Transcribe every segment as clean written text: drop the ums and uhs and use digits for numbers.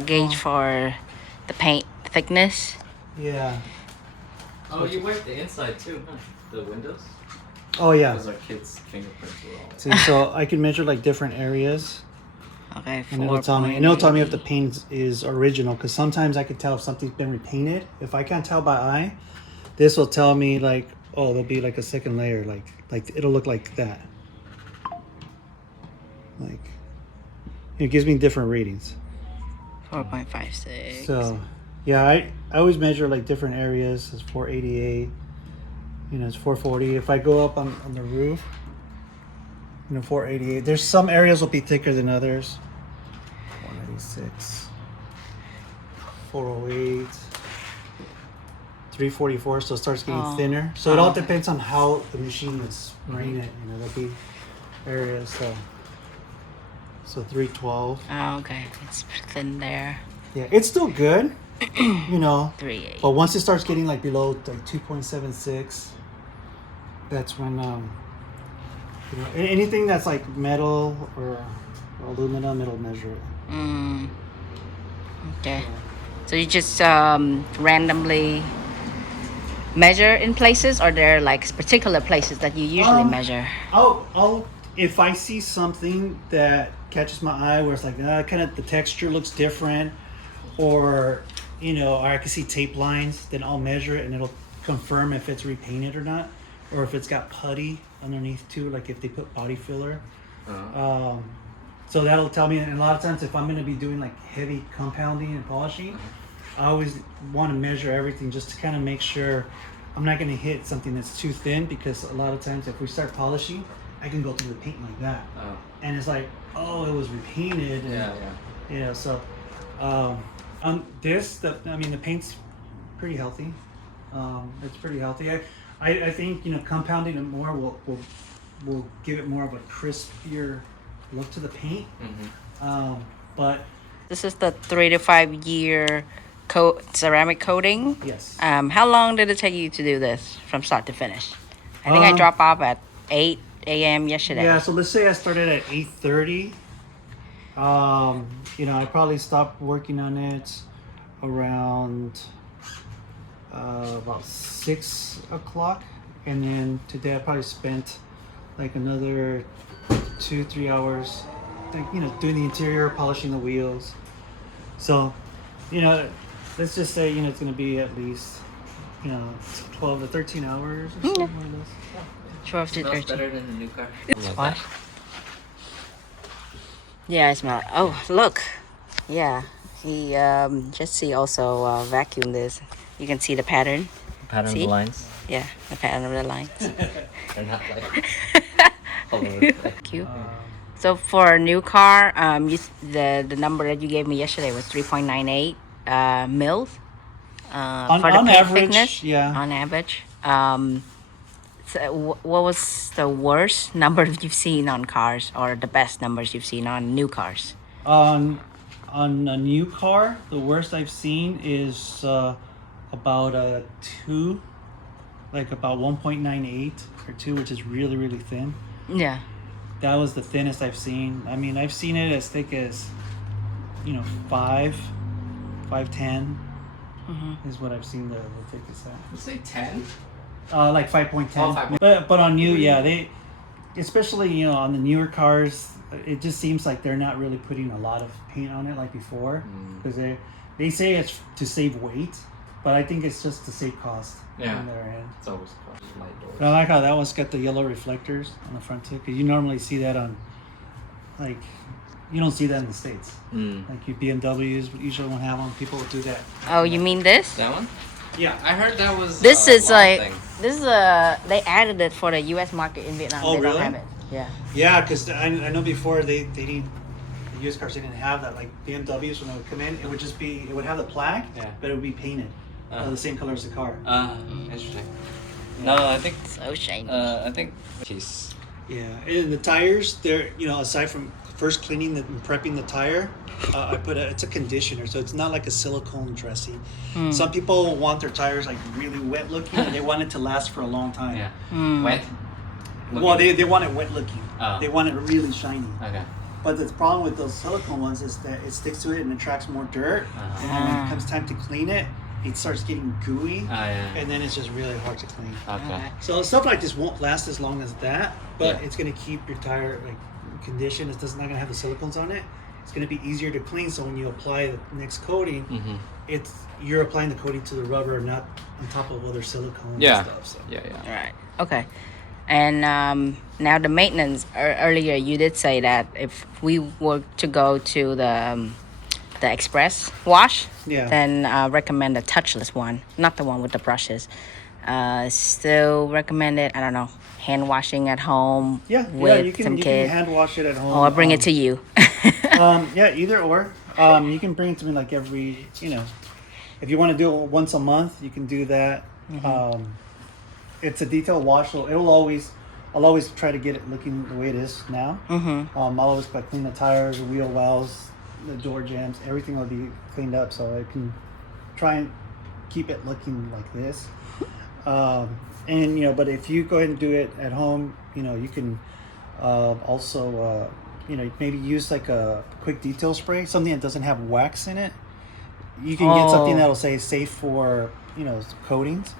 the gauge for the paint thickness. Yeah. Oh, you wipe the inside too, huh? The windows? Oh yeah. Because our kids' fingerprints were all. See, so I can measure like different areas, Okay, and it'll tell me. And it'll tell me if the paint is original. Because sometimes I can tell if something's been repainted. If I can't tell by eye, this will tell me like, oh, there'll be like a second layer. Like it'll look like that. Like it gives me different readings. 4.56. So, yeah, I always measure like different areas. It's 488. You know, it's 440. If I go up on the roof, 488. There's some areas will be thicker than others. 196. 408. 344. So it starts getting thinner. So it all depends on how the machine is spraying it. There'll be areas. So 312. Oh, okay. It's thin there. Yeah, it's still good. 3.8. But once it starts getting like below like 2.76, that's when anything that's like metal or aluminum, it'll measure it. Okay. So you just randomly measure in places, or there are like particular places that you usually measure? I'll if I see something that catches my eye where it's like kind of the texture looks different, or I can see tape lines, then I'll measure it and it'll confirm if it's repainted or not, or if it's got putty underneath too, like if they put body filler. So that'll tell me. And a lot of times if I'm going to be doing like heavy compounding and polishing, I always want to measure everything just to kind of make sure I'm not going to hit something that's too thin, because a lot of times if we start polishing, I can go through the paint like that. And it's like, oh, it was repainted. And, so on this, the paint's pretty healthy. It's pretty healthy. I think compounding it more will give it more of a crispier look to the paint. But this is the 3 to 5 year ceramic coating. Yes. How long did it take you to do this from start to finish? I think I dropped off at 8 a.m. yesterday. Yeah, so let's say I started at 8:30. I probably stopped working on it around about 6 o'clock, and then today I probably spent like another 2-3 hours, doing the interior, polishing the wheels. So, let's just say it's going to be at least 12 to 13 hours or something like this. 12 to 13. Smells better than the new car. What? Yeah, I smell it. Oh, look. Yeah. He Jesse also vacuumed this. You can see the pattern. Pattern See? of the lines. Yeah, the pattern of the lines. They're not like all over the place. Cute. So for a new car, the number that you gave me yesterday was 3.98 mils. For the on paint average, thickness, yeah. On average. So what was the worst number you've seen on cars, or the best numbers you've seen on new cars? On a new car, the worst I've seen is about a 2, like about 1.98 or 2, which is really, really thin. Yeah. That was the thinnest I've seen. I mean, I've seen it as thick as 5.10 is what I've seen the thickest at. You say 10? Like 5.10. Oh, 5.10. But on new, yeah, they, especially on the newer cars, it just seems like they're not really putting a lot of paint on it like before, because they say it's to save weight, but I think it's just to save cost on their end. It's always light doors. But I like how that one's got the yellow reflectors on the front too, because you normally see that on, like, you don't see that in the States. Like your BMWs usually won't have them. People will do that. Oh, you mean this? That one? Yeah. I heard that was. This is long like thing. they added it for the U.S. market in Vietnam. Oh, they really? don't have it. Yeah. Yeah, because I know before they didn't, the used cars, they didn't have that. Like BMWs, when they would come in, it would just be, it would have the plaque, but it would be painted the same color as the car. Interesting. No, I think. So shiny. I think. Jeez. Yeah, and the tires, they're, aside from first cleaning and prepping the tire, I put it's a conditioner, so it's not like a silicone dressing. Some people want their tires like really wet looking, and they want it to last for a long time. Yeah. Wet. Well, they want it wet looking. Oh. They want it really shiny. Okay. But the problem with those silicone ones is that it sticks to it and attracts more dirt. And then when it comes time to clean it, it starts getting gooey. Yeah. And then it's just really hard to clean. Okay. So stuff like this won't last as long as that, but Yeah. it's gonna keep your tire like condition. It's not gonna have the silicones on it. It's gonna be easier to clean. So when you apply the next coating, you're applying the coating to the rubber, not on top of other silicone Yeah. and stuff. So. Yeah. All right. Okay. And now the maintenance. Earlier you did say that if we were to go to the express wash, Yeah. then recommend the touchless one, not the one with the brushes. Still recommend it. I don't know, hand washing at home. Yeah, with you can some you kids. can hand wash it at home. Or bring it to you. Yeah, either or. You can bring it to me like every, if you want to do it once a month, you can do that. It's a detailed wash, so I'll always try to get it looking the way it is now. I'll always clean the tires, the wheel wells, the door jambs, everything will be cleaned up, so I can try and keep it looking like this. And but if you go ahead and do it at home, you can also maybe use like a quick detail spray, something that doesn't have wax in it. You can get something that'll say safe for coatings.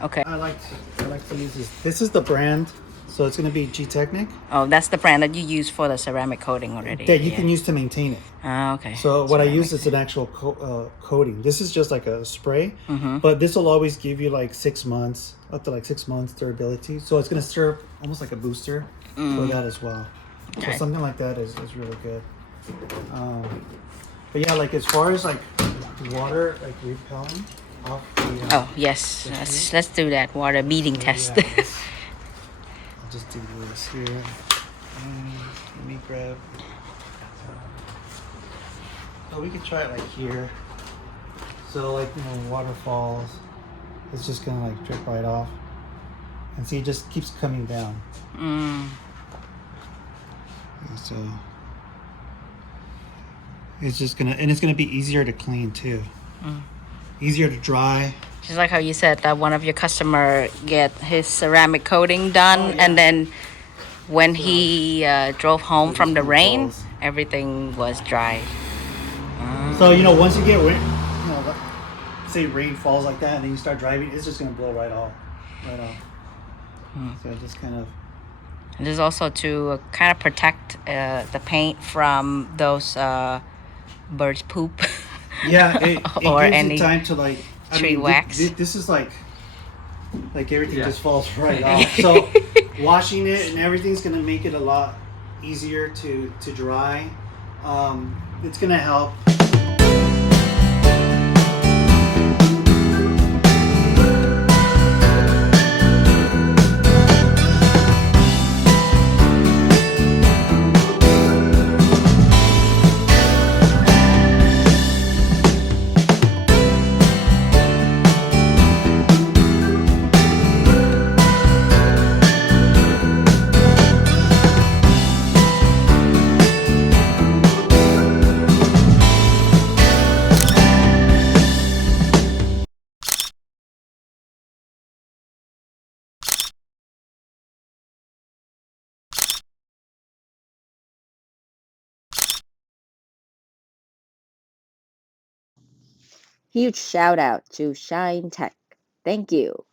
Okay. I like to use this. This is the brand, so it's going to be G-Technic. Oh, that's the brand that you use for the ceramic coating already. That you can use to maintain it. Okay. So what I use is an actual coating. This is just like a spray, but this will always give you like 6 months, up to like 6 months durability. So it's going to serve almost like a booster for that as well. Okay. So something like that is really good. But yeah, like as far as like water like repelling off the Oh yes, let's do that water beading test. yeah, I'll just do this here. Let me grab. So we could try it like here. So like water falls, it's just gonna like drip right off, and see it just keeps coming down. So it's just gonna be easier to clean too. Easier to dry. Just like how you said that one of your customer get his ceramic coating done, and then when he drove home from the rain, everything was dry. So once you get rain, say rain falls like that, and then you start driving, it's just gonna blow right off. So it just kind of. And there's also to kind of protect the paint from those birds' poop. Yeah, it or gives any you time to like tree wax. This is like everything just falls right off. So washing it and everything's gonna make it a lot easier to dry. It's gonna help. Huge shout out to ShineTech. Thank you.